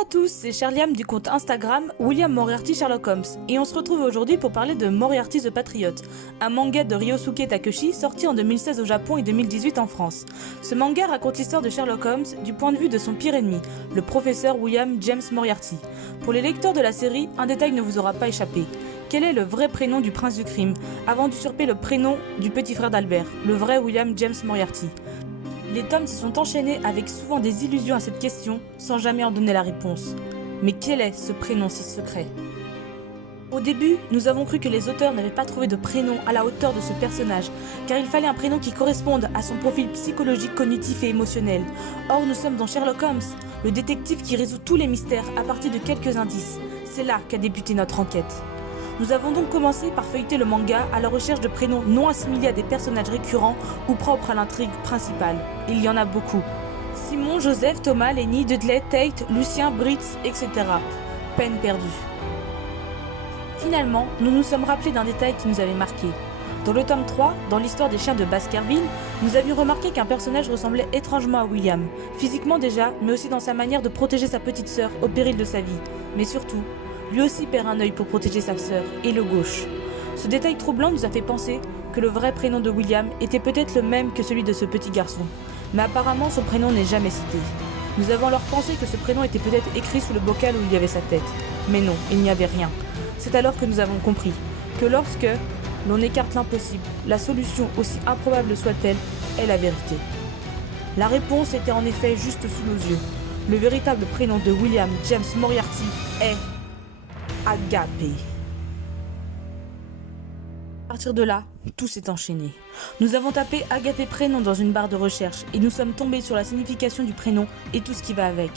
à tous, c'est Charliam du compte Instagram William Moriarty Sherlock Holmes et on se retrouve aujourd'hui pour parler de Moriarty the Patriot, un manga de Ryosuke Takeshi sorti en 2016 au Japon et 2018 en France. Ce manga raconte l'histoire de Sherlock Holmes du point de vue de son pire ennemi, le professeur William James Moriarty. Pour les lecteurs de la série, un détail ne vous aura pas échappé. Quel est le vrai prénom du prince du crime, avant d'usurper le prénom du petit frère d'Albert, le vrai William James Moriarty? Les tomes se sont enchaînés avec souvent des illusions à cette question, sans jamais en donner la réponse. Mais quel est ce prénom si secret? Au début, nous avons cru que les auteurs n'avaient pas trouvé de prénom à la hauteur de ce personnage, car il fallait un prénom qui corresponde à son profil psychologique, cognitif et émotionnel. Or, nous sommes dans Sherlock Holmes, le détective qui résout tous les mystères à partir de quelques indices. C'est là qu'a débuté notre enquête. Nous avons donc commencé par feuilleter le manga à la recherche de prénoms non assimilés à des personnages récurrents ou propres à l'intrigue principale. Il y en a beaucoup. Simon, Joseph, Thomas, Lenny, Dudley, Tate, Lucien, Britz, etc. Peine perdue. Finalement, nous nous sommes rappelés d'un détail qui nous avait marqué. Dans le tome 3, dans l'histoire des chiens de Baskerville, nous avions remarqué qu'un personnage ressemblait étrangement à William, physiquement déjà, mais aussi dans sa manière de protéger sa petite sœur au péril de sa vie. Mais surtout, lui aussi perd un œil pour protéger sa sœur, et le gauche. Ce détail troublant nous a fait penser que le vrai prénom de William était peut-être le même que celui de ce petit garçon. Mais apparemment son prénom n'est jamais cité. Nous avons alors pensé que ce prénom était peut-être écrit sous le bocal où il y avait sa tête. Mais non, il n'y avait rien. C'est alors que nous avons compris que lorsque l'on écarte l'impossible, la solution, aussi improbable soit-elle, est la vérité. La réponse était en effet juste sous nos yeux. Le véritable prénom de William James Moriarty est Agapé. À partir de là, tout s'est enchaîné. Nous avons tapé Agapé prénom dans une barre de recherche et nous sommes tombés sur la signification du prénom et tout ce qui va avec.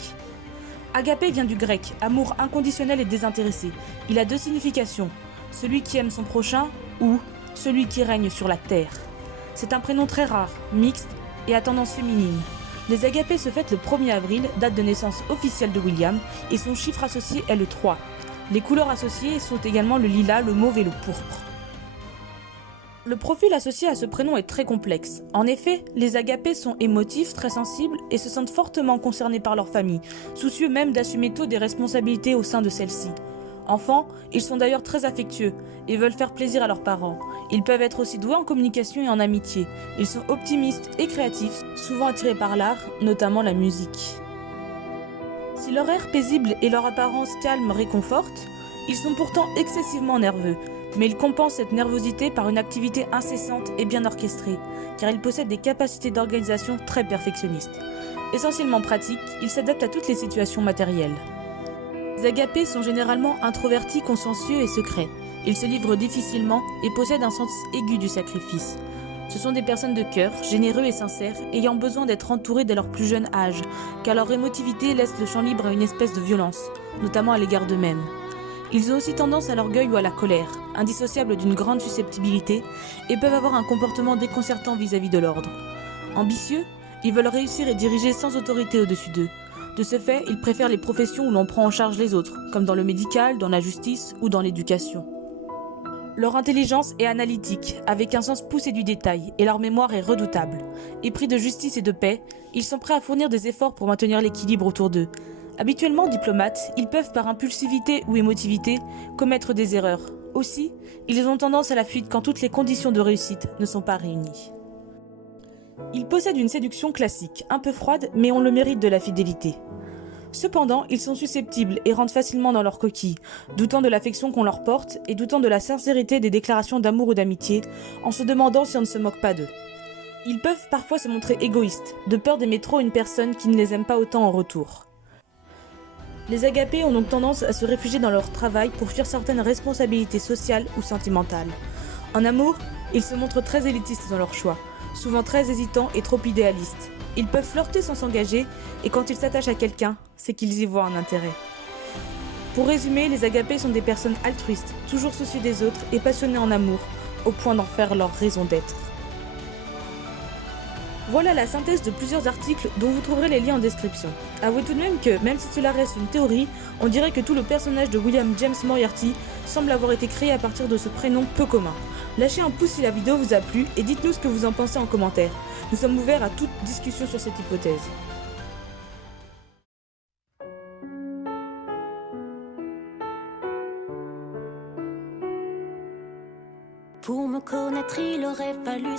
Agapé vient du grec, amour inconditionnel et désintéressé. Il a deux significations, celui qui aime son prochain ou celui qui règne sur la terre. C'est un prénom très rare, mixte et à tendance féminine. Les Agapés se fêtent le 1er avril, date de naissance officielle de William, et son chiffre associé est le 3. Les couleurs associées sont également le lilas, le mauve et le pourpre. Le profil associé à ce prénom est très complexe. En effet, les Agapés sont émotifs, très sensibles et se sentent fortement concernés par leur famille, soucieux même d'assumer tôt des responsabilités au sein de celle-ci. Enfants, ils sont d'ailleurs très affectueux et veulent faire plaisir à leurs parents. Ils peuvent être aussi doués en communication et en amitié. Ils sont optimistes et créatifs, souvent attirés par l'art, notamment la musique. Si leur air paisible et leur apparence calme réconfortent, ils sont pourtant excessivement nerveux, mais ils compensent cette nervosité par une activité incessante et bien orchestrée, car ils possèdent des capacités d'organisation très perfectionnistes. Essentiellement pratiques, ils s'adaptent à toutes les situations matérielles. Les Agapés sont généralement introvertis, consciencieux et secrets. Ils se livrent difficilement et possèdent un sens aigu du sacrifice. Ce sont des personnes de cœur, généreux et sincères, ayant besoin d'être entourés dès leur plus jeune âge, car leur émotivité laisse le champ libre à une espèce de violence, notamment à l'égard d'eux-mêmes. Ils ont aussi tendance à l'orgueil ou à la colère, indissociables d'une grande susceptibilité, et peuvent avoir un comportement déconcertant vis-à-vis de l'ordre. Ambitieux, ils veulent réussir et diriger sans autorité au-dessus d'eux. De ce fait, ils préfèrent les professions où l'on prend en charge les autres, comme dans le médical, dans la justice ou dans l'éducation. Leur intelligence est analytique, avec un sens poussé du détail, et leur mémoire est redoutable. Épris de justice et de paix, ils sont prêts à fournir des efforts pour maintenir l'équilibre autour d'eux. Habituellement diplomates, ils peuvent par impulsivité ou émotivité commettre des erreurs. Aussi, ils ont tendance à la fuite quand toutes les conditions de réussite ne sont pas réunies. Ils possèdent une séduction classique, un peu froide, mais ont le mérite de la fidélité. Cependant, ils sont susceptibles et rentrent facilement dans leur coquille, doutant de l'affection qu'on leur porte et doutant de la sincérité des déclarations d'amour ou d'amitié, en se demandant si on ne se moque pas d'eux. Ils peuvent parfois se montrer égoïstes, de peur d'aimer trop une personne qui ne les aime pas autant en retour. Les Agapés ont donc tendance à se réfugier dans leur travail pour fuir certaines responsabilités sociales ou sentimentales. En amour, ils se montrent très élitistes dans leur choix, souvent très hésitants et trop idéalistes. Ils peuvent flirter sans s'engager, et quand ils s'attachent à quelqu'un, c'est qu'ils y voient un intérêt. Pour résumer, les Agapés sont des personnes altruistes, toujours soucieux des autres et passionnées en amour, au point d'en faire leur raison d'être. Voilà la synthèse de plusieurs articles dont vous trouverez les liens en description. Avouez tout de même que, même si cela reste une théorie, on dirait que tout le personnage de William James Moriarty semble avoir été créé à partir de ce prénom peu commun. Lâchez un pouce si la vidéo vous a plu et dites-nous ce que vous en pensez en commentaire. Nous sommes ouverts à toute discussion sur cette hypothèse.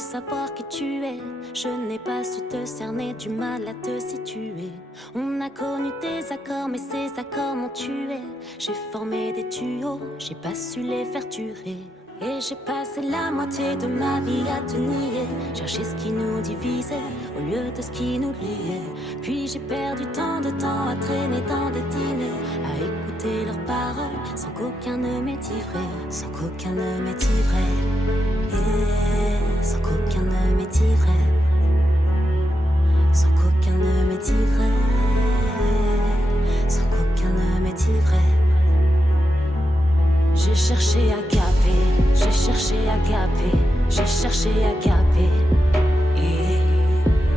savoir qui tu es. Je n'ai pas su te cerner, du mal à te situer. On a connu des accords, mais ces accords m'ont tué. J'ai formé des tuyaux, j'ai pas su les faire durer. Et j'ai passé la moitié de ma vie à te nier, chercher ce qui nous divisait au lieu de ce qui nous liait. Puis j'ai perdu tant de temps à traîner dans des dîners, à écouter leurs paroles sans qu'aucun ne m'ait dit vrai, sans qu'aucun ne m'ait dit vrai, sans qu'aucun ne m'ait dit vrai, sans qu'aucun ne m'ait dit vrai, sans qu'aucun ne m'ait dit vrai. J'ai cherché à gaper, j'ai cherché à gaper, j'ai cherché à gaper.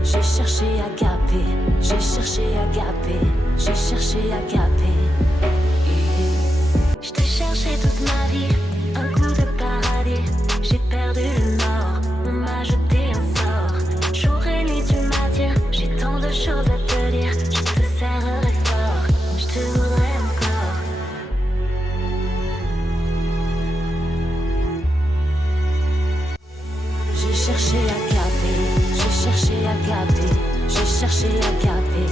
J'ai cherché à gaper, j'ai cherché à gaper, j'ai cherché à gaper. Je t'ai cherché toute ma vie, un coup de paradis. J'ai perdu le nord, on m'a jeté un sort. Jour et nuit tu m'attires, j'ai tant de choses à te dire. Je te serrerai fort, je te voudrais encore. J'ai cherché à gaper, j'ai cherché à gaper, j'ai cherché à gaper.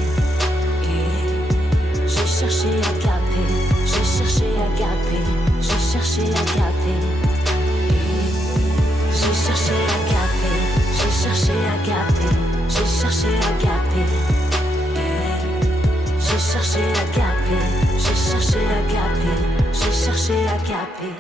J'ai cherché à gaper, j'ai cherché à gaper, j'ai cherché à gaper. J'ai cherché à gaper, j'ai cherché à gaper, j'ai cherché à gaper. J'ai cherché à gaper, j'ai cherché à gaper, j'ai cherché à gaper.